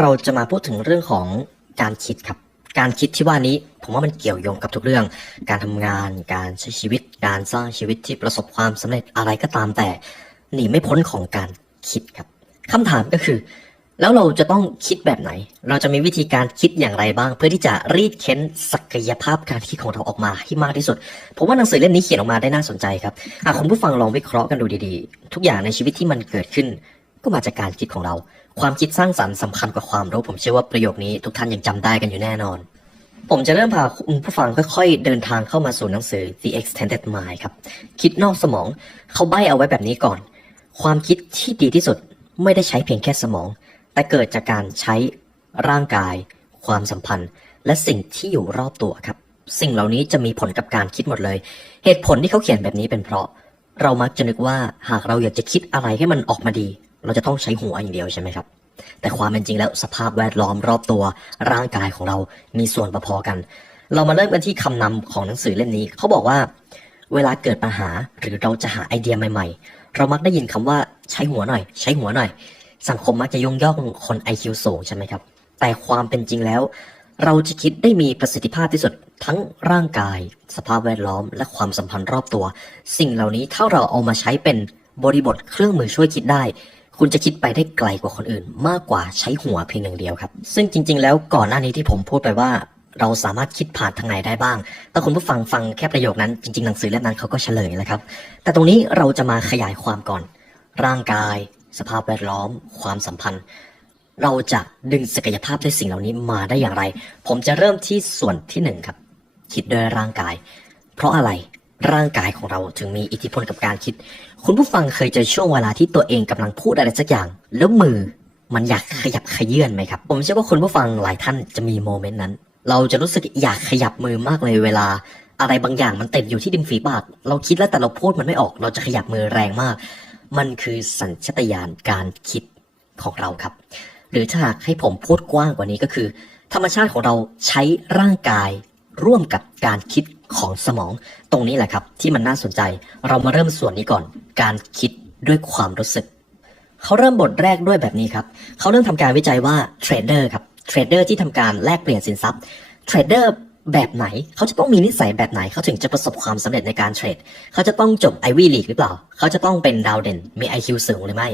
เราจะมาพูดถึงเรื่องของการคิดครับ การคิดที่ว่านี้ผมว่ามันเกี่ยวโยงกับทุกเรื่อง การทำงาน การใช้ชีวิต การสร้างชีวิตที่ประสบความสำเร็จอะไรก็ตามแต่หนีไม่พ้นของการคิดครับคำถามก็คือ แล้วเราจะต้องคิดแบบไหน เราจะมีวิธีการคิดอย่างไรบ้าง เพื่อที่จะรีดเค้นศักยภาพการคิดของเราออกมาให้มากที่สุด ผมว่าหนังสือเล่มนี้เขียนออกมาได้น่าสนใจครับหากคุณผู้ฟังลองวิเคราะห์กันดูดีๆ ทุกอย่างในชีวิตที่มันเกิดขึ้น ก็มาจากการคิดของเรา ความคิดสร้างสรรค์สำคัญกว่าความรู้ ผมเชื่อว่าประโยคนี้ทุกท่านยังจำได้กันอยู่แน่นอน ผมจะเริ่มพาคุณผู้ฟังค่อยๆ เดินทางเข้ามาสู่หนังสือ The Extended Mind ครับ คิดนอกสมอง เขาใบ้เอาไว้แบบนี้ก่อน ความคิดที่ดีที่สุดไม่ได้ใช้เพียงแค่สมอง แต่เกิดจากการใช้ร่างกาย ความสัมพันธ์ และสิ่งที่อยู่รอบตัวครับ สิ่งเหล่านี้จะมีผลกับการคิดหมดเลย เหตุผลที่เขาเขียนแบบนี้เป็นเพราะ เรามักจะนึกว่าหากเราอยากจะคิดอะไรให้มันออกมาดี เราจะต้องใช้หัวอย่างเดียวใช่ไหมครับ แต่ความเป็นจริงแล้วสภาพแวดล้อมรอบตัวร่างกายของเรามีส่วนประพอกัน เรามาเริ่มกันที่คำนำของหนังสือเล่มนี้ เขาบอกว่า เวลาเกิดปัญหาหรือเราจะหาไอเดียใหม่ ๆ เรามักได้ยินคำว่าใช้หัวหน่อย ใช้หัวหน่อย สังคมมักจะยงย่องคน IQ สูงใช่ไหมครับ แต่ความเป็นจริงแล้ว เราจะคิดได้มีประสิทธิภาพที่สุดทั้งร่างกาย สภาพแวดล้อม และความสัมพันธ์รอบตัว สิ่งเหล่านี้ถ้าเราเอามาใช้เป็นบริบทเครื่องมือช่วยคิดได้ คุณจะคิดไปได้ไกลกว่าคนอื่น มากกว่าใช้หัวเพียงอย่างเดียวครับ ซึ่งจริง ๆ แล้วก่อนหน้านี้ที่ผมพูดไปว่า เราสามารถคิดผ่านทางไหนได้บ้าง ถ้าคุณผู้ฟังฟังแค่ประโยคนั้น จริงๆ หนังสือเล่มนั้นเขาก็เฉลยแล้วครับ แต่ตรงนี้เราจะมาขยายความก่อน ร่างกาย สภาพแวดล้อม ความสัมพันธ์ เราจะดึงศักยภาพในสิ่งเหล่านี้มาได้อย่างไร ผมจะเริ่มที่ส่วนที่หนึ่งครับ คิดด้วยร่างกาย เพราะอะไร ร่างกายของเราถึงมีอิทธิพลกับการคิด คุณผู้ฟังเคยเจอช่วงเวลาที่ตัวเองกำลังพูดอะไรสักอย่าง แล้วมือมันอยากขยับขยื่นไหมครับ ผมเชื่อว่าคุณผู้ฟังหลายท่านจะมีโมเมนต์นั้น เราจะรู้สึกอยากขยับมือมากเลยเวลา อะไรบางอย่างมันเติดอยู่ที่ดินฝีปาก เราคิดแล้วแต่เราพูดมันไม่ออก เราจะขยับมือแรงมาก มันคือสัญชาตญาณการคิดของเราครับ หรือถ้าหากให้ผมพูดกว้างกว่านี้ก็คือ ธรรมชาติของเราใช้ร่างกายร่วมกับการคิด ของสมอง ตรงนี้แหละครับที่มันน่าสนใจ เรามาเริ่มส่วนนี้ก่อน การคิดด้วยความรู้สึก เขาเริ่มบทแรกด้วยแบบนี้ครับ เขาเริ่มทำการวิจัยว่าเทรดเดอร์ครับ เทรดเดอร์ที่ทำการแลกเปลี่ยนสินทรัพย์ เทรดเดอร์แบบไหน เขาจะต้องมีนิสัยแบบไหน เขาถึงจะประสบความสำเร็จในการเทรด เขาจะต้องจบไอวี่ลีกหรือเปล่า เขาจะต้องเป็นดาวเด่น มี IQ สูงหรือไม่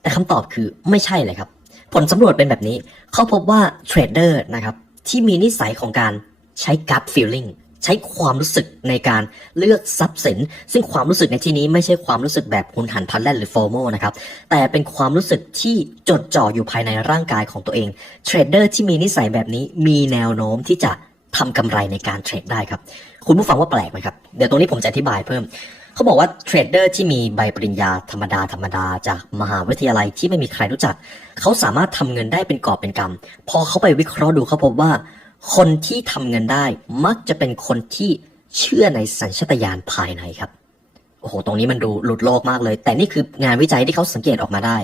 แต่คำตอบคือไม่ใช่เลยครับ ผลสำรวจเป็นแบบนี้ เขาพบว่าเทรดเดอร์นะครับที่มีนิสัยของการใช้ gut feeling ใช้ความรู้สึกในการเลือกทรัพย์สิน ซึ่งความรู้สึกในที่นี้ไม่ใช่ความรู้สึกแบบหุนหันพันแล่นหรือโฟโมนะครับแต่เป็นความรู้สึกที่จดจ่ออยู่ภายในร่างกายของตัวเองเทรดเดอร์ที่มีนิสัยแบบนี้มีแนวโน้มที่จะทำกำไรในการเทรดได้ครับ คุณผู้ฟังว่าแปลกไหมครับ เดี๋ยวตรงนี้ผมจะอธิบายเพิ่ม เขาบอกว่าเทรดเดอร์ที่มีใบปริญญาธรรมดาธรรมดาจากมหาวิทยาลัยที่ไม่มีใครรู้จัก เขาสามารถทำเงินได้เป็นกอบเป็นกำพอเขาไปวิเคราะห์ดูเขาพบว่า คนที่ทำเงินได้มักจะเป็นคนที่เชื่อในสัญชาตญาณภายในครับ โอ้โห ตรงนี้มันดูหลุดโลกมากเลย แต่นี่คืองานวิจัยที่เขาสังเกตออกมาได้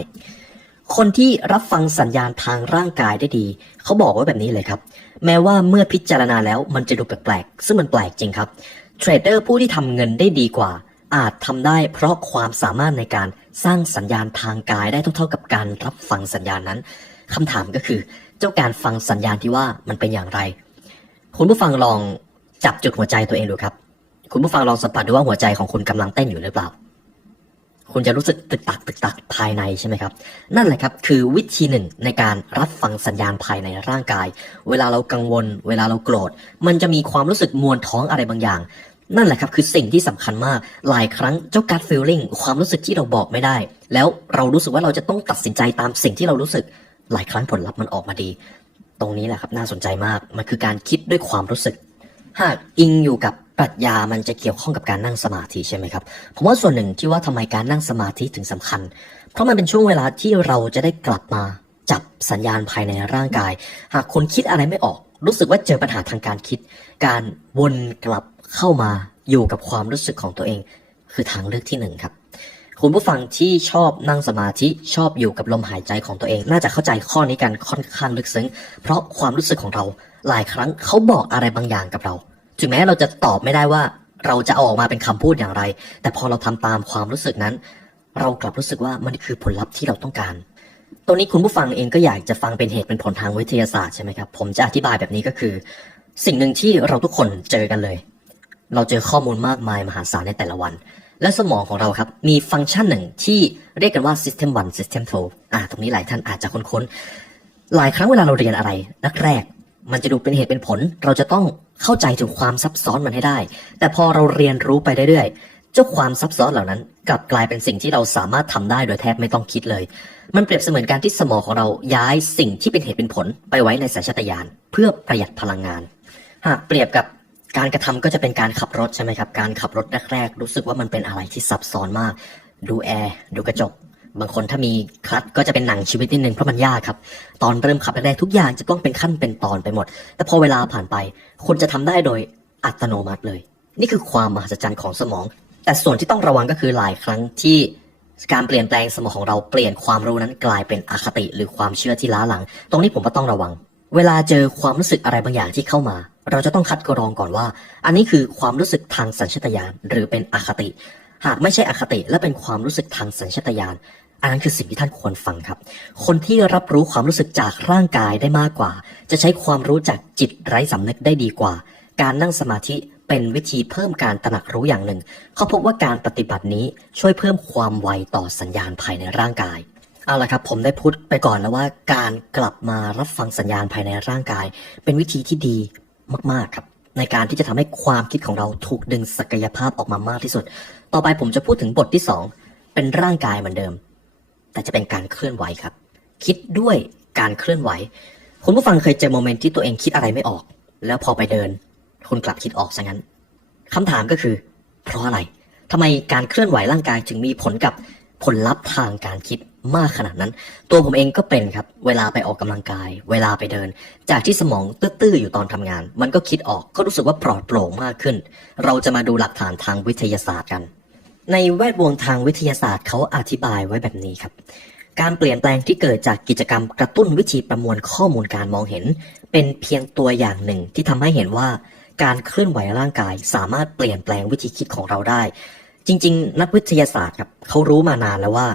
คนที่รับฟังสัญญาณทางร่างกายได้ดี เขาบอกไว่าแบบนี้เลยครับ แม้ว่าเมื่อพิจารณาแล้วมันจะดูแปลกๆ ซึ่งมันแปลกจริงครับ เทรดเดอร์ผู้ที่ทำเงินได้ดีกว่า อาจทำได้เพราะความสามารถในการสร้างสัญญาณทางกายได้เท่าๆกับการรับฟังสัญญาณนั้นคำถามก็คือ เจ้าการฟังสัญญาณที่ว่ามันเป็นอย่างไร คุณผู้ฟังลองจับจุดหัวใจตัวเองดูครับ คุณผู้ฟังลองสัมผัสดูว่าหัวใจของคุณกำลังเต้นอยู่หรือเปล่า คุณจะรู้สึกตึกตักตึกตักภายในใช่ไหมครับ นั่นแหละครับคือวิธีหนึ่งในการรับฟังสัญญาณภายในร่างกาย เวลาเรากังวล เวลาเราโกรธ มันจะมีความรู้สึกมวนท้องอะไรบางอย่างนั่นแหละครับคือสิ่งที่สำคัญมาก หลายครั้งเจ้าการ feeling ความรู้สึกที่เราบอกไม่ได้ แล้วเรารู้สึกว่าเราจะต้องตัดสินใจตามสิ่งที่เรารู้สึก หลายครั้งผลลัพธ์มันออกมาดี ตรงนี้แหละครับน่าสนใจมาก มันคือการคิดด้วยความรู้สึก หากอิงอยู่กับปรัชญามันจะเกี่ยวข้องกับการนั่งสมาธิใช่ไหมครับ ผมว่าส่วนหนึ่งที่ว่าทำไมการนั่งสมาธิถึงสำคัญ เพราะมันเป็นช่วงเวลาที่เราจะได้กลับมาจับสัญญาณภายในร่างกาย หากคนคิดอะไรไม่ออก รู้สึกว่าเจอปัญหาทางการคิด การวนกลับเข้ามาอยู่กับความรู้สึกของตัวเอง คือทางเลือกที่หนึ่งครับ คุณผู้ฟังที่ชอบนั่งสมาธิชอบอยู่กับลมหายใจของตัวเอง น่าจะเข้าใจข้อนี้กันค่อนข้างลึกซึ้ง เพราะความรู้สึกของเราหลายครั้งเขาบอกอะไรบางอย่างกับเรา ถึงแม้เราจะตอบไม่ได้ว่า เราจะเอาออกมาเป็นคำพูดอย่างไร แต่พอเราทำตามความรู้สึกนั้น เรากลับรู้สึกว่ามันคือผลลัพธ์ที่เราต้องการตรงนี้คุณผู้ฟังเองก็อยากจะฟังเป็นเหตุเป็นผลทางวิทยาศาสตร์ใช่ไหมครับผมจะอธิบายแบบนี้ก็คือ สิ่งหนึ่งที่เราทุกคนเจอกันเลย เราเจอข้อมูลมากมายมหาศาลในแต่ละวัน และสมองของเราครับ มีฟังก์ชันหนึ่งที่เรียกกันว่า System 1 System 2อ่า ตรงนี้หลายท่านอาจจะคุ้นๆ หลายครั้งเวลาเราเรียนอะไรแรกๆมันจะดูเป็นเหตุเป็นผล เราจะต้องเข้าใจถึงความซับซ้อนมันให้ได้ แต่พอเราเรียนรู้ไปเรื่อยๆ เจ้าความซับซ้อนเหล่านั้น กลับกลายเป็นสิ่งที่เราสามารถทำได้โดยแทบไม่ต้องคิดเลย มันเปรียบเสมือนการที่สมองของเราย้ายสิ่งที่เป็นเหตุเป็นผลไปไว้ในสัญชาตญาณเพื่อประหยัดพลังงาน หากเปรียบกับ การกระทำก็จะเป็นการขับรถใช่ไหมครับ การขับรถแรกๆรู้สึกว่ามันเป็นอะไรที่ซับซ้อนมาก ดูแอร์ดูกระจก บางคนถ้ามีคลัตช์ก็จะเป็นหนังชีวิตนิดนึงเพราะมันยากครับ ตอนเริ่มขับแรกๆทุกอย่างจะต้องเป็นขั้นเป็นตอนไปหมด แต่พอเวลาผ่านไปคุณจะทำได้โดยอัตโนมัติเลย นี่คือความมหัศจรรย์ของสมอง แต่ส่วนที่ต้องระวังก็คือหลายครั้งที่การเปลี่ยนแปลงสมองของเราเปลี่ยนความรู้นั้นกลายเป็นอคติ หรือความเชื่อที่ล้าหลัง ตรงนี้ผมก็ต้องระวัง เวลาเจอความรู้สึกอะไรบางอย่างที่เข้ามา เราจะต้องคัดกรองก่อนว่า อันนี้คือความรู้สึกทางสัญชาตญาณหรือเป็นอคติ หากไม่ใช่อคติและเป็นความรู้สึกทางสัญชาตญาณอันนั้นคือสิ่งที่ท่านควรฟังครับ คนที่รับรู้ความรู้สึกจากร่างกายได้มากกว่า จะใช้ความรู้จากจิตไร้สำนึกได้ดีกว่า การนั่งสมาธิเป็นวิธีเพิ่มการตระหนักรู้อย่างหนึ่ง เขาพบว่าการปฏิบัตินี้ช่วยเพิ่มความไวต่อสัญญาณภายในร่างกาย เอาละครับผมได้พูดไปก่อนแล้วว่าการกลับมารับฟังสัญญาณภายในร่างกาย เป็นวิธีที่ดีมากๆครับ ในการที่จะทำให้ความคิดของเราถูกดึงศักยภาพออกมามากที่สุด ต่อไปผมจะพูดถึงบทที่สองเป็นร่างกายเหมือนเดิม แต่จะเป็นการเคลื่อนไหวครับ คิดด้วยการเคลื่อนไหว คุณผู้ฟังเคยเจอโมเมนต์ที่ตัวเองคิดอะไรไม่ออก แล้วพอไปเดิน คุณกลับคิดออกซะงั้นคำถามก็คือ เพราะอะไรทำไมการเคลื่อนไหวร่างกายจึงมีผลกับผลลัพธ์ทางการคิด มากขนาดนั้น ตัวผมเองก็เป็นครับ เวลาไปออกกำลังกาย เวลาไปเดิน จากที่สมองตื้อๆอยู่ตอนทำงาน มันก็คิดออกก็รู้สึกว่าปลอดโปร่งมากขึ้น เราจะมาดูหลักฐานทางวิทยาศาสตร์กัน ในแวดวงทางวิทยาศาสตร์เขาอธิบายไว้แบบนี้ครับ การเปลี่ยนแปลงที่เกิดจากกิจกรรมกระตุ้นวิธีประมวลข้อมูลการมองเห็น เป็นเพียงตัวอย่างหนึ่งที่ทำให้เห็นว่า การเคลื่อนไหวร่างกายสามารถเปลี่ยนแปลงวิธีคิดของเราได้ จริง ๆ นักวิทยาศาสตร์ครับเขารู้มานานแล้วว่า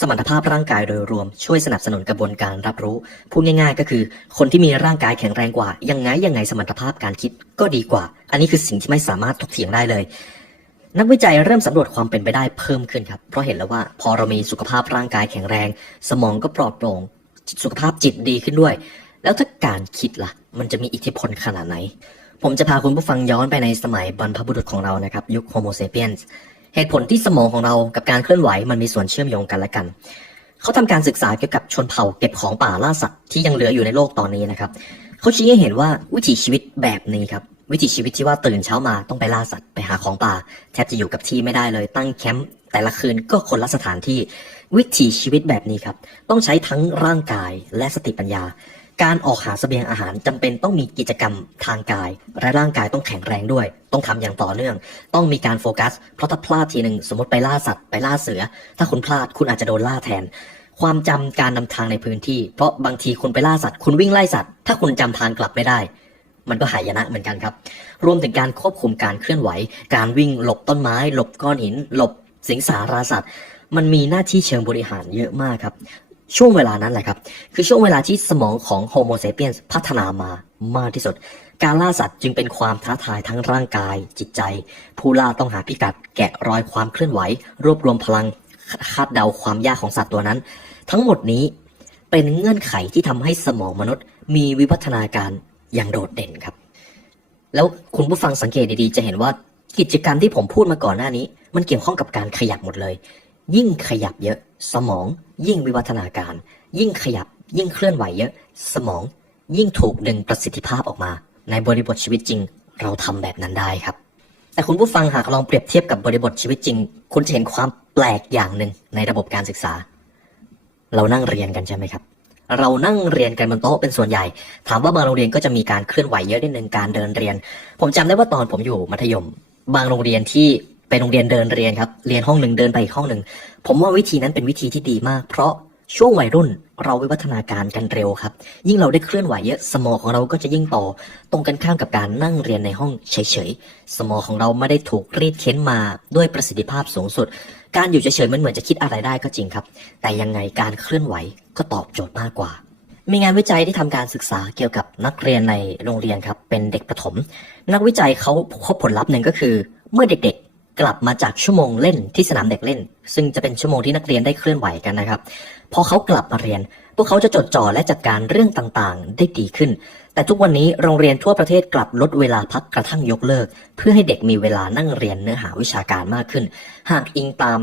สมรรถภาพร่างกายโดยรวมช่วยสนับสนุนกระบวนการรับรู้ พูดง่ายๆ ก็คือ คนที่มีร่างกายแข็งแรงกว่า ยังไงยังไงสมรรถภาพการคิดก็ดีกว่า อันนี้คือสิ่งที่ไม่สามารถถกเถียงได้เลย นักวิจัยเริ่มสำรวจความเป็นไปได้เพิ่มขึ้นครับ เพราะเห็นแล้วว่าพอเรามีสุขภาพร่างกายแข็งแรง สมองก็ปลอดโปร่งสุขภาพจิตดีขึ้นด้วย แล้วถ้าการคิดล่ะ มันจะมีอิทธิพลขนาดไหน ผมจะพาคุณผู้ฟังย้อนไปในสมัยบรรพบุรุษของเรานะครับ ยุคโฮโมเซเปียนส์ เหตุผลที่สมองของเรากับการเคลื่อนไหวมันมีส่วนเชื่อมโยงกันและกัน เขาทำการศึกษาเกี่ยวกับชนเผ่าเก็บของป่าล่าสัตว์ที่ยังเหลืออยู่ในโลกตอนนี้นะครับ เขาชี้ให้เห็นว่าวิถีชีวิตแบบนี้ครับวิถีชีวิตที่ว่าตื่นเช้ามาต้องไปล่าสัตว์ไปหาของป่า แทบจะอยู่กับที่ไม่ได้เลยตั้งแคมป์แต่ละคืนก็คนละสถานที่ วิถีชีวิตแบบนี้ครับ ต้องใช้ทั้งร่างกายและสติปัญญา การออกหาเสบียงอาหารจำเป็นต้องมีกิจกรรมทางกาย และร่างกายต้องแข็งแรงด้วย ต้องทำอย่างต่อเนื่อง ต้องมีการโฟกัส เพราะถ้าพลาดทีหนึ่งสมมติไปล่าสัตว์ไปล่าเสือ ถ้าคุณพลาดคุณอาจจะโดนล่าแทน ความจำการนำทางในพื้นที่ เพราะบางทีคุณไปล่าสัตว์ คุณวิ่งไล่สัตว์ ถ้าคุณจำทางกลับไม่ได้ มันก็หายนะเหมือนกันครับ รวมถึงการควบคุมการเคลื่อนไหว การวิ่งหลบต้นไม้ หลบก้อนหิน หลบสิงสาราสัตว์มันมีหน้าที่เชิงบริหารเยอะมากครับ ช่วงเวลานั้นแหละครับ คือช่วงเวลาที่สมองของโฮโมเซเปียนพัฒนามามากที่สุด การล่าสัตว์จึงเป็นความท้าทายทั้งร่างกาย จิตใจ ผู้ล่าต้องหาพิกัด แกะรอยความเคลื่อนไหว รวบรวมพลังคาดเดาความยากของสัตว์ตัวนั้น ทั้งหมดนี้เป็นเงื่อนไขที่ทำให้สมองมนุษย์ มีวิวัฒนาการอย่างโดดเด่นครับ แล้วคุณผู้ฟังสังเกตดีๆ จะเห็นว่ากิจกรรมที่ผมพูดมาก่อนหน้านี้ มันเกี่ยวข้องกับการขยับหมดเลย ยิ่งขยับเยอะ สมอง ยิ่งวิวัฒนาการ ยิ่งขยับ ยิ่งเคลื่อนไหวเยอะ สมอง ยิ่งถูกดึงประสิทธิภาพออกมา ในบริบทชีวิตจริง เราทำแบบนั้นได้ครับ แต่คุณผู้ฟังหากลองเปรียบเทียบกับบริบทชีวิตจริง คุณจะเห็นความแปลกอย่างหนึ่งในระบบการศึกษา เรานั่งเรียนกันใช่ไหมครับเรานั่งเรียนกันบนโต๊ะเป็นส่วนใหญ่ ถามว่าบางโรงเรียนก็จะมีการเคลื่อนไหวเยอะนิดนึงการเดินเรียน ผมจำได้ว่าตอนผมอยู่มัธยม บางโรงเรียนที่ เป็นโรงเรียนเดินเรียนครับ เรียนห้องหนึ่งเดินไปอีกห้องหนึ่ง ผมว่าวิธีนั้นเป็นวิธีที่ดีมาก เพราะช่วงวัยรุ่นเราวิวัฒนาการกันเร็วครับ ยิ่งเราได้เคลื่อนไหวเยอะสมองของเราก็จะยิ่งโตตรงกันข้ามกับการนั่งเรียนในห้องเฉยๆ สมองของเราไม่ได้ถูกรีดเค้นมาด้วยประสิทธิภาพสูงสุด การอยู่เฉยๆมันเหมือนจะคิดอะไรได้ก็จริงครับ แต่ยังไงการเคลื่อนไหวก็ตอบโจทย์มากกว่า มีงานวิจัยที่ทำการศึกษาเกี่ยวกับนักเรียนในโรงเรียนครับเป็นเด็กประถม นักวิจัยเขาพบผลลัพธ์หนึ่งก็คือ เมื่อเด็ก กลับมาจากชั่วโมงเล่นที่สนามเด็กเล่น ซึ่งจะเป็นชั่วโมงที่นักเรียนได้เคลื่อนไหวกันนะครับพอเขากลับมาเรียน พวกเขาจะจดจ่อและจัดการเรื่องต่างๆ ได้ดีขึ้น แต่ทุกวันนี้โรงเรียนทั่วประเทศกลับลดเวลาพักกระทั่งยกเลิก เพื่อให้เด็กมีเวลานั่งเรียนเนื้อหาวิชาการมากขึ้น หากอิงตาม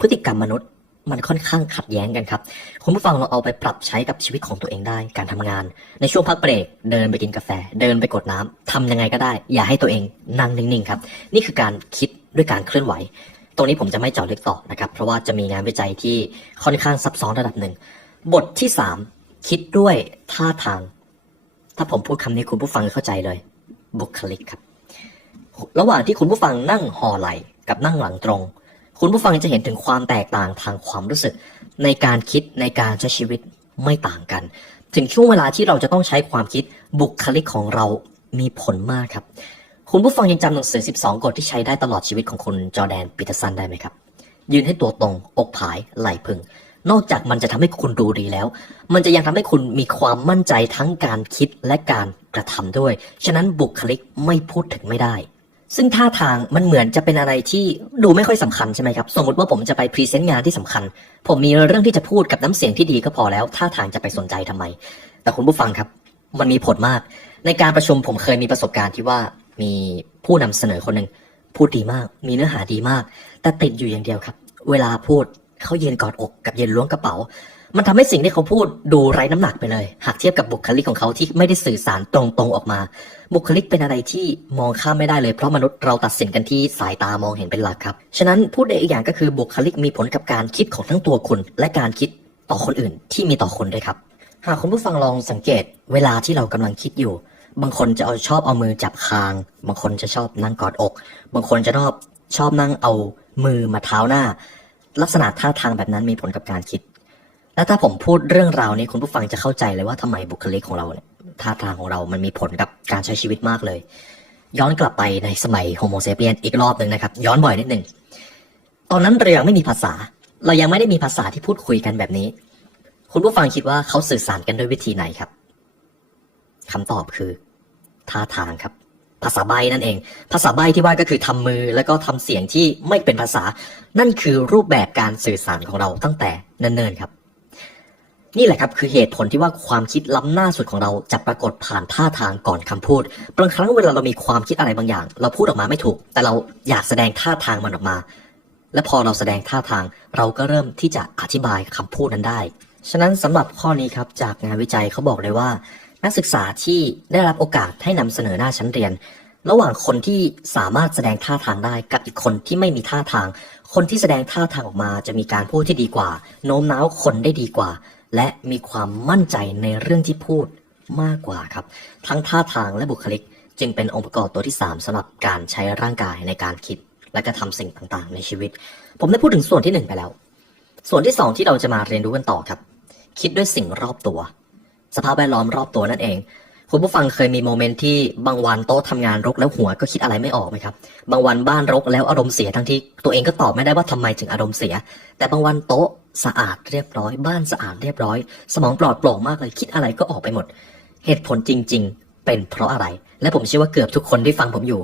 พฤติกรรมมนุษย์มันค่อนข้างขัดแย้งกันครับ คุณผู้ฟังเราเอาไปปรับใช้กับชีวิตของตัวเองได้ การทำงาน ในช่วงพักเบรก เดินไปกินกาแฟ เดินไปกดน้ำทำยังไงก็ได้ อย่าให้ตัวเองนั่งนิ่งๆครับ นี่คือการคิด ด้วยการเคลื่อนไหว ตรงนี้ผมจะไม่เจาะลึกต่อนะครับ เพราะว่าจะมีงานวิจัยที่ค่อนข้างซับซ้อนระดับหนึ่ง บทที่สามคิดด้วยท่าทาง ถ้าผมพูดคำนี้คุณผู้ฟังเข้าใจเลย บุคลิกครับ ระหว่างที่คุณผู้ฟังนั่งห่อไหลกับนั่งหลังตรง คุณผู้ฟังจะเห็นถึงความแตกต่างทางความรู้สึก ในการคิดในการใช้ชีวิตไม่ต่างกัน ถึงช่วงเวลาที่เราจะต้องใช้ความคิดบุคลิกของเรามีผลมากครับ คุณผู้ฟังยังจำหนังสือ 12 กฎที่ใช้ได้ตลอดชีวิตของคุณจอแดนปีเตอร์สันได้ไหมครับ ยืนให้ตัวตรง อกผาย ไหล่พึง นอกจากมันจะทำให้คุณดูดีแล้ว มันจะยังทำให้คุณมีความมั่นใจทั้งการคิดและการกระทำด้วย ฉะนั้นบุคลิกไม่พูดถึงไม่ได้ ซึ่งท่าทางมันเหมือนจะเป็นอะไรที่ดูไม่ค่อยสำคัญใช่ไหมครับ สมมติว่าผมจะไปพรีเซนต์งานที่สำคัญ ผมมีเรื่องที่จะพูดกับน้ำเสียงที่ดีก็พอแล้ว ท่าทางจะไปสนใจทำไม แต่คุณผู้ฟังครับ มันมีผลมาก ในการประชุมผมเคยมีประสบการณ์ที่ว่า มีผู้นำเสนอคนหนึ่งพูดดีมาก มีเนื้อหาดีมาก แต่ติดอยู่อย่างเดียวครับ เวลาพูดเขาเยืนกอดอกกับเยืนล้วงกระเป๋า มันทำให้สิ่งที่เขาพูดดูไร้น้ำหนักไปเลย หากเทียบกับบุคลิกของเขาที่ไม่ได้สื่อสารตรงๆออกมา บุคลิกเป็นอะไรที่มองข้ามไม่ได้เลยเพราะมนุษย์เราตัดสินกันที่สายตามองเห็นเป็นหลักครับ ฉะนั้นพูดได้อีกอย่างก็คือบุคลิกมีผลกับการคิดของทั้งตัวคุณ และการคิดต่อคนอื่นที่มีต่อคนด้วยครับ หากคุณผู้ฟังลองสังเกต เวลาที่เรากำลังคิดอยู่ บางคนจะเอาชอบเอามือจับคาง บางคนจะชอบนั่งกอดอก บางคนจะชอบชอบนั่งเอามือมาเท้าหน้า ลักษณะท่าทางแบบนั้นมีผลกับการคิด และถ้าผมพูดเรื่องราวนี้คุณผู้ฟังจะเข้าใจเลยว่าทำไมบุคลิกของเราเนี่ยท่าทางของเรามันมีผลกับการใช้ชีวิตมากเลย ย้อนกลับไปในสมัยโฮโมเซเปียนอีกรอบหนึ่งนะครับ ย้อนบ่อยนิดหนึ่งตอนนั้นเรายังไม่มีภาษา เรายังไม่ได้มีภาษาที่พูดคุยกันแบบนี้ คุณผู้ฟังคิดว่าเขาสื่อสารกันด้วยวิธีไหนครับคำตอบคือ ท่าทางครับ ภาษาใบนั่นเอง ภาษาใบที่ว่าก็คือทำมือแล้วก็ทำเสียงที่ไม่เป็นภาษา นั่นคือรูปแบบการสื่อสารของเราตั้งแต่เนิ่นๆครับ นี่แหละครับคือเหตุผลที่ว่าความคิดล้ำหน้าสุดของเราจะปรากฏผ่านท่าทางก่อนคำพูดบางครั้งเวลาเรามีความคิดอะไรบางอย่าง เราพูดออกมาไม่ถูก แต่เราอยากแสดงท่าทางมันออกมา และพอเราแสดงท่าทาง เราก็เริ่มที่จะอธิบายคำพูดนั้นได้ฉะนั้นสำหรับข้อนี้ครับจากงานวิจัยเขาบอกเลยว่า นักศึกษาที่ได้รับโอกาสให้นำเสนอหน้าชั้นเรียน ระหว่างคนที่สามารถแสดงท่าทางได้กับอีกคนที่ไม่มีท่าทาง คนที่แสดงท่าทางออกมาจะมีการพูดที่ดีกว่า โน้มน้าวคนได้ดีกว่า และมีความมั่นใจในเรื่องที่พูดมากกว่าครับ ทั้งท่าทางและบุคลิก จึงเป็นองค์ประกอบตัวที่ 3สำหรับการใช้ร่างกายในการคิด และกระทำสิ่งต่างๆ ในชีวิต ผมได้พูดถึงส่วนที่ 1 ไปแล้ว ส่วนที่ 2 ที่เราจะมาเรียนรู้กันต่อครับ คิดด้วยสิ่งรอบตัว สภาพแวดล้อมรอบตัวนั่นเอง คุณผู้ฟังเคยมีโมเมนต์ที่บางวันโต๊ะทำงานรกแล้วหัวก็คิดอะไรไม่ออกไหมครับ บางวันบ้านรกแล้วอารมณ์เสียทั้งที่ตัวเองก็ตอบไม่ได้ว่าทำไมถึงอารมณ์เสีย แต่บางวันโต๊ะสะอาดเรียบร้อย บ้านสะอาดเรียบร้อย สมองปลอดโปร่งมากเลยคิดอะไรก็ออกไปหมด เหตุผลจริง ๆ เป็นเพราะอะไร และผมเชื่อว่าเกือบทุกคนที่ฟังผมอยู่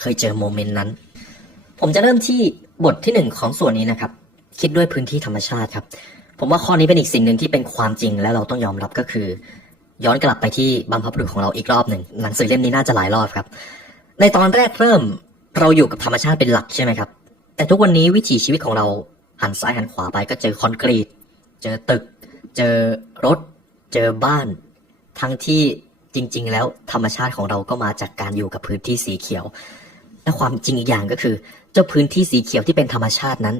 เคยเจอโมเมนต์นั้น ผมจะเริ่มที่บทที่หนึ่งของส่วนนี้นะครับ คิดด้วยพื้นที่ธรรมชาติครับ ผมว่าข้อนี้เป็นอีกสิ่งหนึ่งที่เป็นความจริงและเราต้องยอมรับก็คือ ย้อนกลับไปที่บรรพบุรุษของเราอีกรอบหนึ่งหนังสือเล่มนี้น่าจะหลายรอบครับ ในตอนแรกเริ่มเราอยู่กับธรรมชาติเป็นหลักใช่ไหมครับ แต่ทุกวันนี้วิถีชีวิตของเราหันซ้ายหันขวาไปก็เจอคอนกรีต เจอตึก เจอรถ เจอบ้าน ทั้งที่จริง ๆ แล้วธรรมชาติของเราก็มาจากการอยู่กับพื้นที่สีเขียว และความจริงอีกอย่างก็คือ เจ้าพื้นที่สีเขียวที่เป็นธรรมชาตินั้น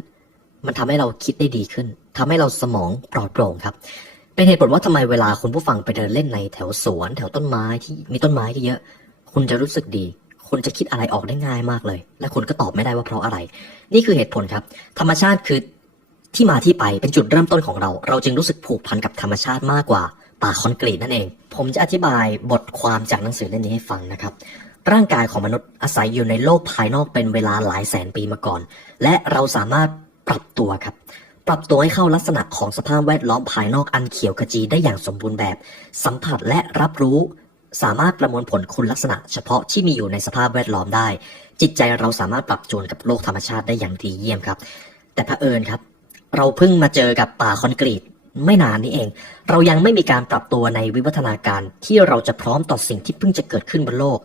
มันทำให้เราคิดได้ดีขึ้น ทำให้เราสมองปลอดโปร่งครับ เป็นเหตุผลว่าทำไมเวลาคุณผู้ฟังไปเดินเล่นในแถวสวน แถวต้นไม้ที่มีต้นไม้เยอะ คุณจะรู้สึกดี คุณจะคิดอะไรออกได้ง่ายมากเลย และคุณก็ตอบไม่ได้ว่าเพราะอะไร นี่คือเหตุผลครับ ธรรมชาติคือที่มาที่ไปเป็นจุดเริ่มต้นของเรา เราจึงรู้สึกผูกพันกับธรรมชาติมากกว่าป่าคอนกรีตนั่นเอง ผมจะอธิบายบทความจากหนังสือเล่มนี้ให้ฟังนะครับร่างกายของมนุษย์อาศัยอยู่ในโลกภายนอกเป็นเวลาหลายแสนปีมาก่อน และเราสามารถปรับตัวครับ ปรับตัวให้เข้าลักษณะของสภาพแวดล้อมภายนอกอันเขียวขจีได้อย่างสมบูรณ์แบบ สัมผัสและรับรู้ สามารถประมวลผลคุณลักษณะ เฉพาะที่มีอยู่ในสภาพแวดล้อมได้ จิตใจเราสามารถปรับจูนกับโลกธรรมชาติได้อย่างดีเยี่ยมครับ แต่เผอิญครับ เราเพิ่งมาเจอกับป่าคอนกรีตไม่นานนี้เอง เรายังไม่มีการปรับตัวในวิวัฒนาการที่เราจะพร้อมต่อสิ่งที่เพิ่งจะเกิดขึ้นบนโลก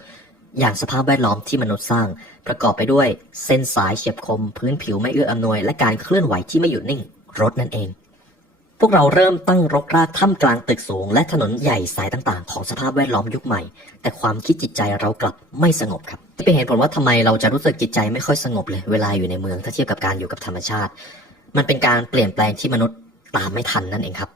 อย่างสภาพแวดล้อมที่มนุษย์สร้าง ประกอบไปด้วยเส้นสายเฉียบคม พื้นผิวไม่เอื้ออำนวย และการเคลื่อนไหวที่ไม่หยุดนิ่งรถนั่นเอง พวกเราเริ่มตั้งรกรากท่ามกลางตึกสูง และถนนใหญ่สายต่างๆ ของสภาพแวดล้อมยุคใหม่ แต่ความคิดจิตใจเรากลับไม่สงบครับที่เป็นเหตุผลว่าทำไมเราจะรู้สึกจิตใจไม่ค่อยสงบเลย เวลาอยู่ในเมืองถ้าเทียบกับการอยู่กับธรรมชาติ มันเป็นการเปลี่ยนแปลงที่มนุษย์ตามไม่ทันนั่นเองครับ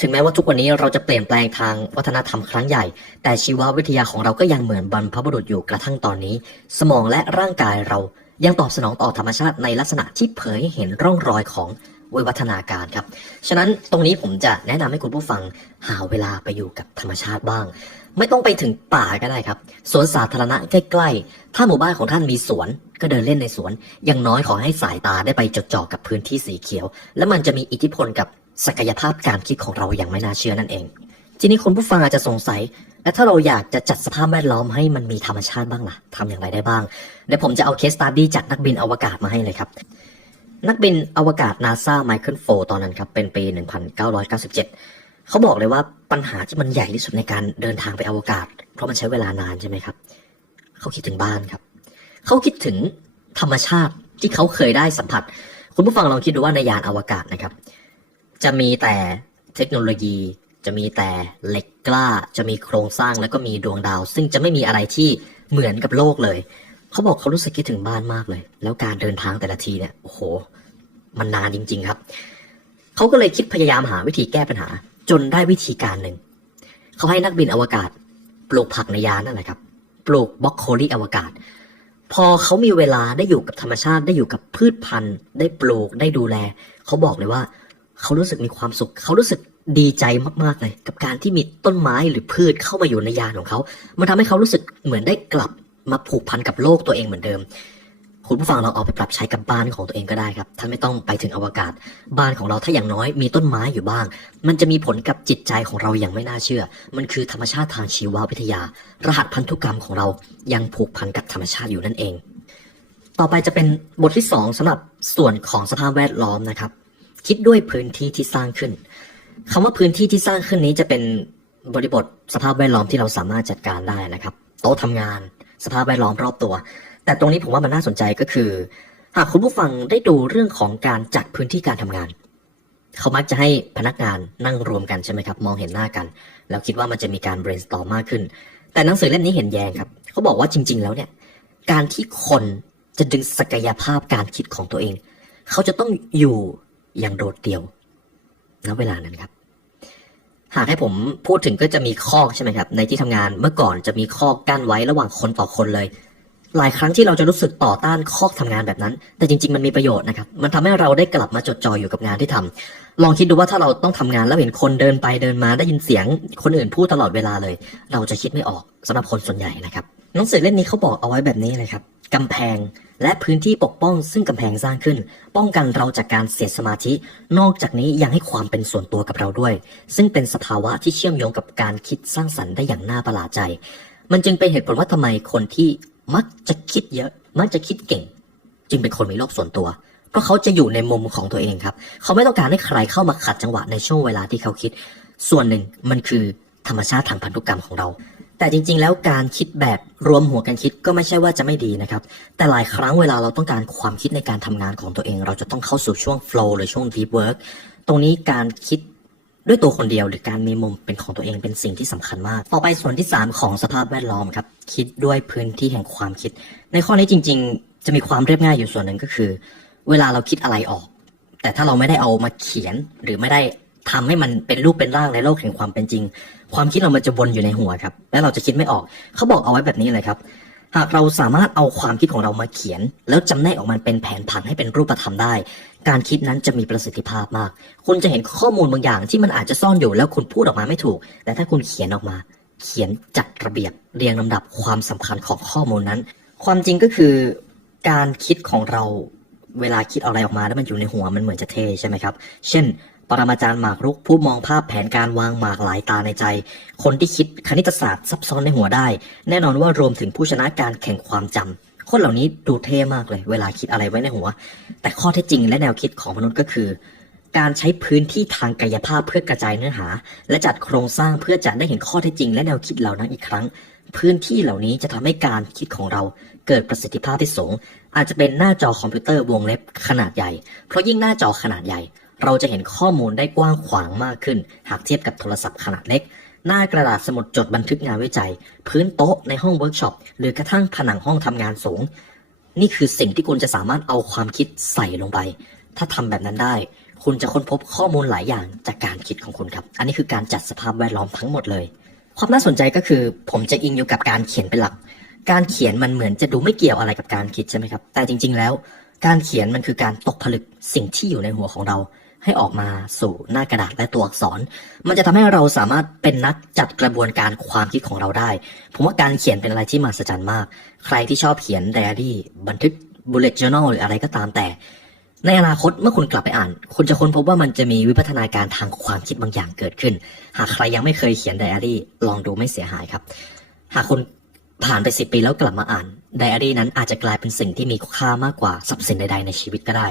ถึงแม้ว่าทุกวันนี้เราจะเปลี่ยนแปลงทางวัฒนธรรมครั้งใหญ่ แต่ชีววิทยาของเราก็ยังเหมือนบรรพบุรุษอยู่กระทั่งตอนนี้ สมองและร่างกายเรายังตอบสนองต่อธรรมชาติในลักษณะที่เผยให้เห็นร่องรอยของวิวัฒนาการครับ ฉะนั้นตรงนี้ผมจะแนะนำให้คุณผู้ฟังหาเวลาไปอยู่กับธรรมชาติบ้าง ไม่ต้องไปถึงป่าก็ได้ครับ สวนสาธารณะใกล้ๆ ถ้าหมู่บ้านของท่านมีสวน ก็เดินเล่นในสวน อย่างน้อยขอให้สายตาได้ไปจดจ่อกับพื้นที่สีเขียว และมันจะมีอิทธิพลกับ ศักยภาพการคิดของเราอย่างไม่น่าเชื่อนั่นเอง ทีนี้คุณผู้ฟังอาจจะสงสัย และถ้าเราอยากจะจัดสภาพแวดล้อมให้มันมีธรรมชาติบ้างล่ะทำอย่างไรได้บ้างเดี๋ยวผมจะเอาเคสตัดดี้จากนักบินอวกาศมาให้เลยครับ นักบินอวกาศนาซาไมเคิลโฟตอนนั้นครับเป็นปี 1997 เขาบอกเลยว่าปัญหาที่มันใหญ่ที่สุดในการเดินทางไปอวกาศ เพราะมันใช้เวลานานใช่ไหมครับเขาคิดถึงบ้านครับเขาคิดถึงธรรมชาติที่เขาเคยได้สัมผัส คุณผู้ฟังลองคิดดูว่าในยานอวกาศนะครับ จะมีแต่เทคโนโลยี จะมีแต่เหล็กกล้า จะมีโครงสร้างแล้วก็มีดวงดาว ซึ่งจะไม่มีอะไรที่เหมือนกับโลกเลย เขาบอกเขารู้สึกคิดถึงบ้านมากเลย แล้วการเดินทางแต่ละทีเนี่ยโอ้โห มันนานจริง ๆ ครับ เขาก็เลยคิดพยายามหาวิธีแก้ปัญหา จนได้วิธีการหนึ่ง เขาให้นักบินอวกาศ ปลูกผักในยานนั่นแหละครับ ปลูกบล็อกโคลีอวกาศพอเขามีเวลาได้อยู่กับธรรมชาติได้อยู่กับพืชพันธุ์ ได้ปลูกได้ดูแล เขาบอกเลยว่า เขารู้สึกมีความสุข เขารู้สึกดีใจมากๆเลย กับการที่มีต้นไม้หรือพืชเข้ามาอยู่ในยานของเขา มันทำให้เขารู้สึกเหมือนได้กลับมาผูกพันกับโลกตัวเองเหมือนเดิม คุณผู้ฟังเราเอาไปปรับใช้กับบ้านของตัวเองก็ได้ครับท่านไม่ต้องไปถึงอวกาศ บ้านของเราถ้าอย่างน้อยมีต้นไม้อยู่บ้าง มันจะมีผลกับจิตใจของเราอย่างไม่น่าเชื่อ มันคือธรรมชาติทางชีววิทยา รหัสพันธุกรรมของเรายังผูกพันกับธรรมชาติอยู่นั่นเอง ต่อไปจะเป็นบทที่สองสำหรับส่วนของสภาพแวดล้อมนะครับ คิดด้วยพื้นที่ที่สร้างขึ้นคำว่าพื้นที่ที่สร้างขึ้นนี้จะเป็นบริบทสภาพแวดล้อมที่เราสามารถจัดการได้นะครับ โต๊ะทำงาน สภาพแวดล้อมรอบตัว แต่ตรงนี้ผมว่ามันน่าสนใจก็คือ หากคุณผู้ฟังได้ดูเรื่องของการจัดพื้นที่การทำงาน เขามักจะให้พนักงานนั่งรวมกันใช่ไหมครับ มองเห็นหน้ากัน แล้วคิดว่ามันจะมีการ brainstorm มากขึ้น แต่หนังสือเล่มนี้เห็นแย้งครับ เขาบอกว่าจริง ๆ แล้วเนี่ย การที่คนจะดึงศักยภาพการคิดของตัวเอง เขาจะต้องอยู่ อย่างโดดเดี่ยวณเวลานั้นครับหากให้ผมพูดถึงก็จะมีคอกใช่ไหมครับ ในที่ทำงานเมื่อก่อนจะมีคอกกั้นไว้ระหว่างคนต่อคนเลย หลายครั้งที่เราจะรู้สึกต่อต้านคอกทำงานแบบนั้น แต่จริง ๆ มันมีประโยชน์นะครับ มันทำให้เราได้กลับมาจดจ่ออยู่กับงานที่ทำลองคิดดูว่าถ้าเราต้องทำงานแล้วเห็นคนเดินไปเดินมาได้ยินเสียง คนอื่นพูดตลอดเวลาเลย เราจะคิดไม่ออกสำหรับคนส่วนใหญ่นะครับ หนังสือเล่มนี้เขาบอกเอาไว้แบบนี้เลยครับกำแพงและพื้นที่ปกป้องซึ่งกำแพงสร้างขึ้น ป้องกันเราจากการเสียสมาธิ นอกจากนี้ยังให้ความเป็นส่วนตัวกับเราด้วย ซึ่งเป็นสภาวะที่เชื่อมโยงกับการคิดสร้างสรรค์ได้อย่างน่าประหลาดใจ มันจึงเป็นเหตุผลว่าทำไมคนที่มักจะคิดเยอะ มักจะคิดเก่ง จึงเป็นคนมีโลกส่วนตัวเพราะเขาจะอยู่ในมุมของตัวเองครับ เขาไม่ต้องการให้ใครเข้ามาขัดจังหวะในช่วงเวลาที่เขาคิด ส่วนหนึ่งมันคือธรรมชาติทางพันธุกรรมของเรา แต่จริง ๆ แล้วการคิดแบบรวมหัวกันคิดก็ไม่ใช่ว่าจะไม่ดีนะครับ แต่หลายครั้งเวลาเราต้องการความคิดในการทำงานของตัวเอง เราจะต้องเข้าสู่ช่วง flow หรือช่วง deep work ตรงนี้การคิดด้วยตัวคนเดียวหรือการมีมุมเป็นของตัวเองเป็นสิ่งที่สำคัญมาก ต่อไปส่วนที่ 3 ของสภาพแวดล้อมครับ คิดด้วยพื้นที่แห่งความคิด ในข้อนี้จริง ๆ จะมีความเรียบง่ายอยู่ส่วนหนึ่งก็คือ เวลาเราคิดอะไรออก แต่ถ้าเราไม่ได้เอามาเขียนหรือไม่ได้ทำให้มันเป็นรูปเป็นร่างในโลกแห่งความเป็นจริง ความคิดเรามันจะวนอยู่ในหัวครับ และเราจะคิดไม่ออก เขาบอกเอาไว้แบบนี้เลยครับ หากเราสามารถเอาความคิดของเรามาเขียน แล้วจำแนกออกมันเป็นแผนผังให้เป็นรูปธรรมได้ การคิดนั้นจะมีประสิทธิภาพมาก คุณจะเห็นข้อมูลบางอย่างที่มันอาจจะซ่อนอยู่แล้วคุณพูดออกมาไม่ถูก แต่ถ้าคุณเขียนออกมา เขียนจัดระเบียบเรียงลำดับความสำคัญของข้อมูลนั้น ความจริงก็คือการคิดของเราเวลาคิดอะไรออกมาแล้วมันอยู่ในหัวมันเหมือนจะเท่ใช่ไหมครับ เช่น ปรมาจารย์หมากรุกผู้มองภาพแผนการวางหมากหลายตาในใจ คนที่คิดคณิตศาสตร์ซับซ้อนในหัวได้ แน่นอนว่ารวมถึงผู้ชนะการแข่งความจำคนเหล่านี้ดูเท่มากเลย เวลาคิดอะไรไว้ในหัว แต่ข้อเท็จจริงและแนวคิดของมนุษย์ก็คือ การใช้พื้นที่ทางกายภาพเพื่อกระจายเนื้อหา และจัดโครงสร้างเพื่อจะได้เห็นข้อเท็จจริง และแนวคิดเหล่านั้นอีกครั้ง พื้นที่เหล่านี้จะทำให้การคิดของเราเกิดประสิทธิภาพที่สูง อาจจะเป็นหน้าจอคอมพิวเตอร์วงเล็บขนาดใหญ่ เพราะยิ่งหน้าจอขนาดใหญ่ เราจะเห็นข้อมูลได้กว้างขวางมากขึ้น หากเทียบกับโทรศัพท์ขนาดเล็ก หน้ากระดาษสมุดจดบันทึกงานวิจัย พื้นโต๊ะในห้องเวิร์กช็อป หรือกระทั่งผนังห้องทำงานสูง นี่คือสิ่งที่คุณจะสามารถเอาความคิดใส่ลงไป ถ้าทำแบบนั้นได้ คุณจะค้นพบข้อมูลหลายอย่างจากการคิดของคุณครับ อันนี้คือการจัดสภาพแวดล้อมทั้งหมดเลย ความน่าสนใจก็คือ ผมจะอิงอยู่กับการเขียนเป็นหลัก การเขียนมันเหมือนจะดูไม่เกี่ยวอะไรกับการคิดใช่ไหมครับ แต่จริง ๆ แล้ว การเขียนมันคือการตกผลึกสิ่งที่อยู่ในหัวของเรา ให้ออกมาสู่หน้ากระดาษและตัวอักษร มันจะทำให้เราสามารถเป็นนักจัดกระบวนการความคิดของเราได้ ผมว่าการเขียนเป็นอะไรที่มหัศจรรย์มาก ใครที่ชอบเขียนไดอารี่บันทึก bullet journal หรืออะไรก็ตามแต่ ในอนาคตเมื่อคุณกลับไปอ่าน คุณจะค้นพบว่ามันจะมีวิพัฒนาการทางความคิดบางอย่างเกิดขึ้น หากใครยังไม่เคยเขียนไดอารี่ลองดูไม่เสียหายครับ หากคุณผ่านไปสิปีแล้วกลับมาอ่านไดอารี่นั้นอาจจะกลายเป็นสิ่งที่มีค่ามากกว่าทรัพย์สินใดๆในชีวิตก็ได้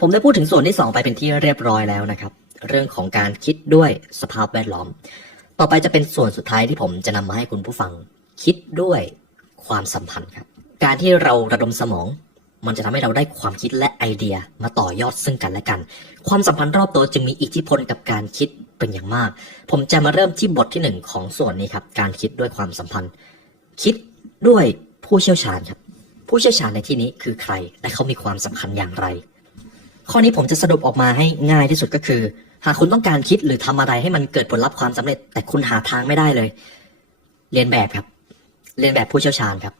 ผมได้พูดถึงส่วนที่สองไปเป็นที่เรียบร้อยแล้วนะครับ เรื่องของการคิดด้วยสภาพแวดล้อม ต่อไปจะเป็นส่วนสุดท้ายที่ผมจะนำมาให้คุณผู้ฟัง คิดด้วยความสัมพันธ์ครับ การที่เราระดมสมอง มันจะทำให้เราได้ความคิดและไอเดียมาต่อยอดซึ่งกันและกัน ความสัมพันธ์รอบตัวจึงมีอิทธิพลกับการคิดเป็นอย่างมาก ผมจะมาเริ่มที่บทที่หนึ่งของส่วนนี้ครับ การคิดด้วยความสัมพันธ์ คิดด้วยผู้เชี่ยวชาญครับ ผู้เชี่ยวชาญในที่นี้คือใคร และเขามีความสำคัญอย่างไร ข้อนี้ผมจะสรุปออกมาให้ง่ายที่สุดก็คือ หากคุณต้องการคิดหรือทำอะไรให้มันเกิดผลลัพธ์ความสำเร็จ แต่คุณหาทางไม่ได้เลย เรียนแบบครับ เรียนแบบผู้เชี่ยวชาญครับ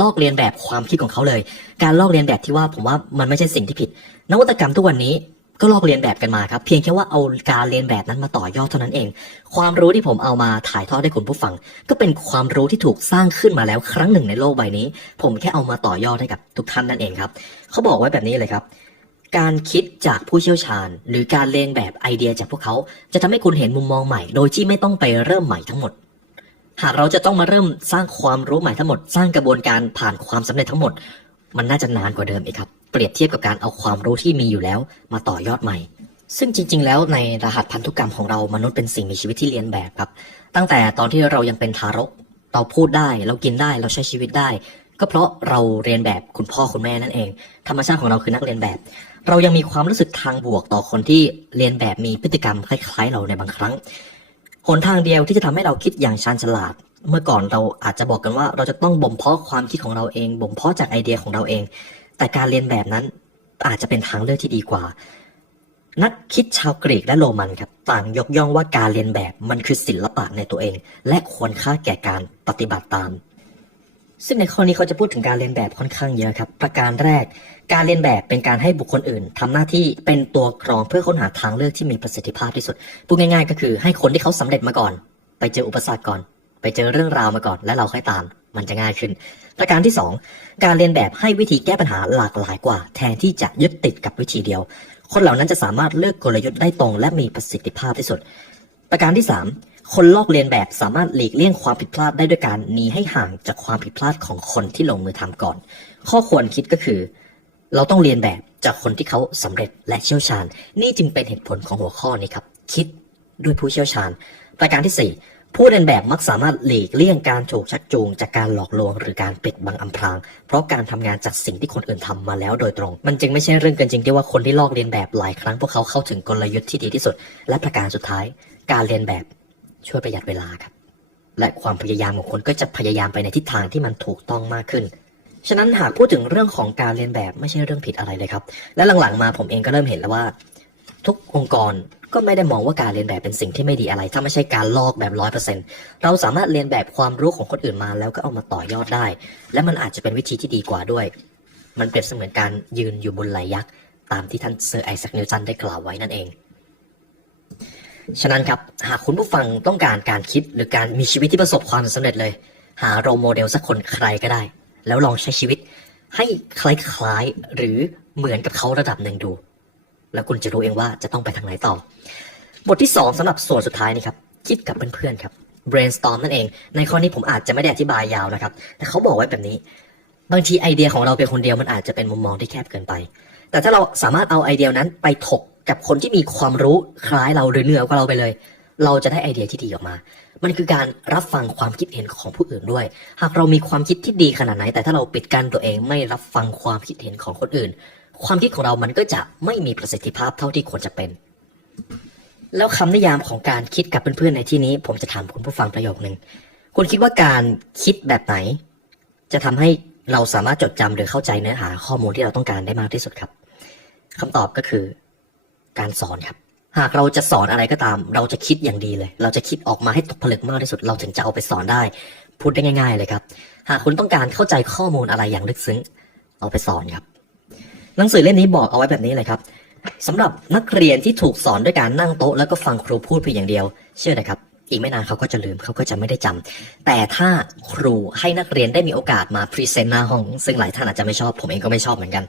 ลอกเรียนแบบความคิดของเขาเลย การลอกเรียนแบบที่ว่าผมว่ามันไม่ใช่สิ่งที่ผิด นวัตกรรมทุกวันนี้ก็ลอกเรียนแบบกันมาครับ เพียงแค่ว่าเอาการเรียนแบบนั้นมาต่อยอดเท่านั้นเอง ความรู้ที่ผมเอามาถ่ายทอดให้คุณผู้ฟัง ก็เป็นความรู้ที่ถูกสร้างขึ้นมาแล้วครั้งหนึ่งในโลกใบนี้ ผมแค่เอามาต่อยอดให้กับทุกท่านนั่นเองครับ เขาบอกไว้แบบนี้เลยครับ การคิดจากผู้เชี่ยวชาญ หรือการเรียนแบบไอเดียจากพวกเขา จะทำให้คุณเห็นมุมมองใหม่ โดยที่ไม่ต้องไปเริ่มใหม่ทั้งหมด หากเราจะต้องมาเริ่มสร้างความรู้ใหม่ทั้งหมด สร้างกระบวนการผ่านความสำเร็จทั้งหมด มันน่าจะนานกว่าเดิมอีกครับ เปรียบเทียบกับการเอาความรู้ที่มีอยู่แล้ว มาต่อยอดใหม่ ซึ่งจริง ๆ แล้วในรหัสพันธุกรรมของเรามนุษย์เป็นสิ่งมีชีวิตที่เรียนแบบครับ ตั้งแต่ตอนที่เรายังเป็นทารก เราพูดได้ เรากินได้ เราใช้ชีวิตได้ ก็เพราะเราเรียนแบบคุณพ่อคุณแม่นั่นเอง ธรรมชาติของเราคือนักเรียนแบบ เรายังมีความรู้สึกทางบวกต่อคนที่เรียนแบบมีพฤติกรรมคล้ายๆ เราในบางครั้งหนทางเดียวที่จะทำให้เราคิดอย่างชาญฉลาด เมื่อก่อนเราอาจจะบอกกันว่าเราจะต้องบ่มเพาะความคิดของเราเอง บ่มเพาะจากไอเดียของเราเอง แต่การเรียนแบบนั้นอาจจะเป็นทางเลือกที่ดีกว่า นักคิดชาวกรีกและโรมันครับต่างยกย่องว่าการเรียนแบบมันคือศิลปะในตัวเอง และควรค่าแก่การปฏิบัติตาม ซึ่งในข้อนี้เขาจะพูดถึงการเรียนแบบค่อนข้างเยอะครับ ประการแรก การเรียนแบบเป็นการให้บุคคลอื่นทำหน้าที่เป็นตัวกรองเพื่อค้นหาทางเลือกที่มีประสิทธิภาพที่สุด พูดง่ายๆ ก็คือให้คนที่เขาสำเร็จมาก่อน ไปเจออุปสรรคก่อน ไปเจอเรื่องราวมาก่อน และเราค่อยตาม มันจะง่ายขึ้น ประการที่สองการเรียนแบบให้วิธีแก้ปัญหาหลากหลายกว่า แทนที่จะยึดติดกับวิธีเดียว คนเหล่านั้นจะสามารถเลือกกลยุทธ์ได้ตรง และมีประสิทธิภาพที่สุด ประการที่ 3 คนลอกเลียนแบบสามารถหลีกเลี่ยงความผิดพลาดได้ด้วยการหนีให้ห่างจากความผิดพลาดของคนที่ลงมือทำก่อน ข้อควรคิดก็คือ เราต้องเรียนแบบจากคนที่เขาสำเร็จและเชี่ยวชาญ นี่จึงเป็นเหตุผลของหัวข้อนี้ครับ คิดด้วยผู้เชี่ยวชาญ ประการที่ 4ผู้เรียนแบบมักสามารถหลีกเลี่ยงการถูกชักจูง จากการหลอกลวงหรือการปิดบังอำพราง เพราะการทำงานจากสิ่งที่คนอื่นทำมาแล้วโดยตรง มันจึงไม่ใช่เรื่องเกินจริงที่ว่าคนที่ลอกเรียนแบบหลายครั้งพวกเขาเข้าถึงกลยุทธ์ที่ดีที่สุด และประการสุดท้าย การเรียนแบบ ช่วยประหยัดเวลาครับ และความพยายามของคนก็จะพยายามไปในทิศทางที่มันถูกต้องมากขึ้น ฉะนั้นหากพูดถึงเรื่องของการเรียนแบบไม่ใช่เรื่องผิดอะไรเลยครับ และหลังๆมาผมเองก็เริ่มเห็นแล้วว่า ทุกองค์กรก็ไม่ได้มองว่าการเรียนแบบเป็นสิ่งที่ไม่ดีอะไร ถ้าไม่ใช่การลอกแบบร้อยเปอร์เซ็นเราสามารถเรียนแบบความรู้ของคนอื่นมาแล้วก็เอามาต่อยอดได้ และมันอาจจะเป็นวิธีที่ดีกว่าด้วย มันเปรียบเสมือนการยืนอยู่บนไหลยักษ์ตามที่ท่านเซอร์ไอแซคนิวตันได้กล่าวไว้นั่นเอง ฉะนั้นครับ หากคุณผู้ฟังต้องการการคิดหรือการมีชีวิตที่ประสบความสำเร็จเลย หาโรโมเดลสักคนใครก็ได้ แล้วลองใช้ชีวิตให้คล้ายๆหรือเหมือนกับเขาระดับหนึ่งดู แล้วคุณจะรู้เองว่าจะต้องไปทางไหนต่อ บทที่ 2สำหรับส่วนสุดท้ายนี่ครับ คิดกับเพื่อนๆครับ brainstorm นั่นเอง ในข้อนี้ผมอาจจะไม่ได้อธิบายยาวนะครับ แต่เขาบอกไว้แบบนี้ บางทีไอเดียของเราเป็นคนเดียวมันอาจจะเป็นมุมมองที่แคบเกินไป แต่ถ้าเราสามารถเอาไอเดียนั้นไปถก กับคนที่มีความรู้คล้ายเราหรือเหนือกว่าเราไปเลย เราจะได้ไอเดียที่ดีออกมา มันคือการรับฟังความคิดเห็นของผู้อื่นด้วย หากเรามีความคิดที่ดีขนาดไหน แต่ถ้าเราปิดกั้นตัวเองไม่รับฟังความคิดเห็นของคนอื่น ความคิดของเรามันก็จะไม่มีประสิทธิภาพเท่าที่ควรจะเป็น แล้วคำนิยามของการคิดกับเพื่อนๆในที่นี้ ผมจะถามคุณผู้ฟังประโยคหนึ่งคุณคิดว่าการคิดแบบไหน จะทำให้เราสามารถจดจำหรือเข้าใจเนื้อหาข้อมูลที่เราต้องการได้มากที่สุดครับคำตอบก็คือ การสอนครับ หากเราจะสอนอะไรก็ตาม เราจะคิดอย่างดีเลย เราจะคิดออกมาให้ตกผลึกมากที่สุด เราถึงจะเอาไปสอนได้ พูดได้ง่าย ๆ เลยครับ หากคุณต้องการเข้าใจข้อมูลอะไรอย่างลึกซึ้ง เอาไปสอนครับ หนังสือเล่มนี้บอกเอาไว้แบบนี้เลยครับสำหรับนักเรียนที่ถูกสอนด้วยการนั่งโต๊ะแล้วก็ฟังครูพูดเพียงอย่างเดียว เชื่อนะครับ อีกไม่นานเขาก็จะลืมเขาก็จะไม่ได้จำแต่ถ้าครูให้นักเรียนได้มีโอกาสมาพรีเซนต์หน้าห้อง ซึ่งหลายท่านอาจจะไม่ชอบ ผมเองก็ไม่ชอบเหมือนกัน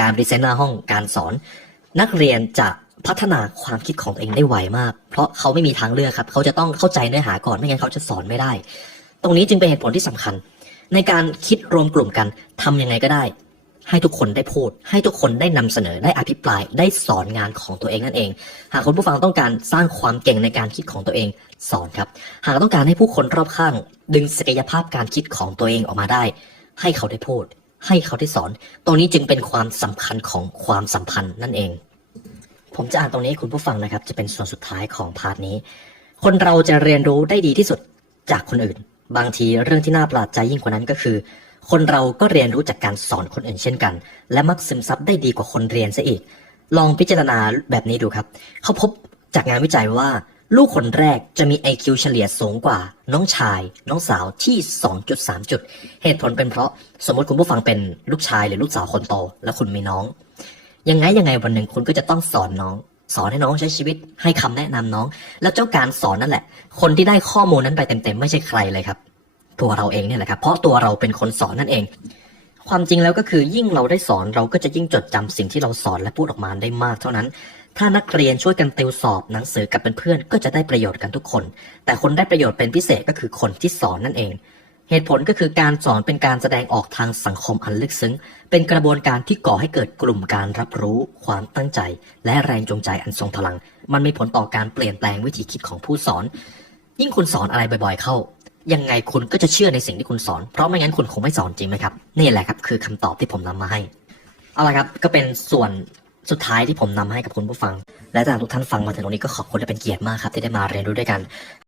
การพรีเซนต์หน้าห้องการสอน นักเรียนจะพัฒนาความคิดของตัวเองได้ไวมาก เพราะเขาไม่มีทางเลือกครับ เขาจะต้องเข้าใจเนื้อหาก่อนไม่งั้นเขาจะสอนไม่ได้ ตรงนี้จึงเป็นเหตุผลที่สำคัญ ในการคิดรวมกลุ่มกันทำยังไงก็ได้ ให้ทุกคนได้พูด ให้ทุกคนได้นำเสนอได้อภิปรายได้สอนงานของตัวเองนั่นเอง หากคุณผู้ฟังต้องการสร้างความเก่งในการคิดของตัวเองสอนครับ หากต้องการให้ผู้คนรอบข้าง ดึงศักยภาพการคิดของตัวเองออกมาได้ ให้เขาได้พูด ให้เขาได้สอน ตรงนี้จึงเป็นความสำคัญของความสัมพันธ์นั่นเอง ผมจะอ่านตรงนี้ให้คุณผู้ฟังนะครับ จะเป็นส่วนสุดท้ายของพาร์ทนี้ คนเราจะเรียนรู้ได้ดีที่สุดจากคนอื่น บางทีเรื่องที่น่าประหลาดใจยิ่งกว่านั้นก็คือ คนเราก็เรียนรู้จากการสอนคนอื่นเช่นกัน และมักซึมซับได้ดีกว่าคนเรียนซะอีก ลองพิจารณาแบบนี้ดูครับ เขาพบจากงานวิจัยว่า ลูกคนแรกจะมี IQ เฉลี่ยสูงกว่าน้องชาย น้องสาวที่ 2.3 จุด เหตุผลเป็นเพราะสมมติคุณผู้ฟังเป็นลูกชายหรือลูกสาวคนโต และคุณมีน้อง ยังไงยังไงวันหนึ่งคุณก็จะต้องสอนน้อง สอนให้น้องใช้ชีวิตให้คำแนะนำน้อง แล้วเจ้าการสอนนั่นแหละ คนที่ได้ข้อมูลนั้นไปเต็มๆไม่ใช่ใครเลยครับ ตัวเราเองเนี่ยแหละครับ เพราะตัวเราเป็นคนสอนนั่นเอง ความจริงแล้วก็คือยิ่งเราได้สอนเราก็จะยิ่งจดจำสิ่งที่เราสอนและพูดออกมาได้มากเท่านั้น ถ้านักเรียนช่วยกันติวสอบหนังสือกับเพื่อนๆก็จะได้ประโยชน์กันทุกคน แต่คนได้ประโยชน์เป็นพิเศษก็คือคนที่สอนนั่นเอง เหตุผลก็คือการสอนเป็นการแสดงออกทางสังคมอันลึกซึ้ง เป็นกระบวนการที่ก่อให้เกิดกลุ่มการรับรู้ ความตั้งใจ และแรงจูงใจอันทรงพลัง มันมีผลต่อการเปลี่ยนแปลงวิธีคิดของผู้สอน ยิ่งคุณสอนอะไรบ่อยๆ เข้ายังไงคุณก็จะเชื่อในสิ่งที่คุณสอน เพราะไม่งั้นคุณคงไม่สอนจริงไหมครับ นี่แหละครับคือคำตอบที่ผมนำมาให้ เอาละครับ ก็เป็นส่วน สุดท้ายที่ผมนำให้กับคุณผู้ฟัง และถ้าทุกท่านฟังมาถึงตรงนี้ก็ขอบคุณและเป็นเกียรติมากครับที่ได้มาเรียนรู้ด้วยกัน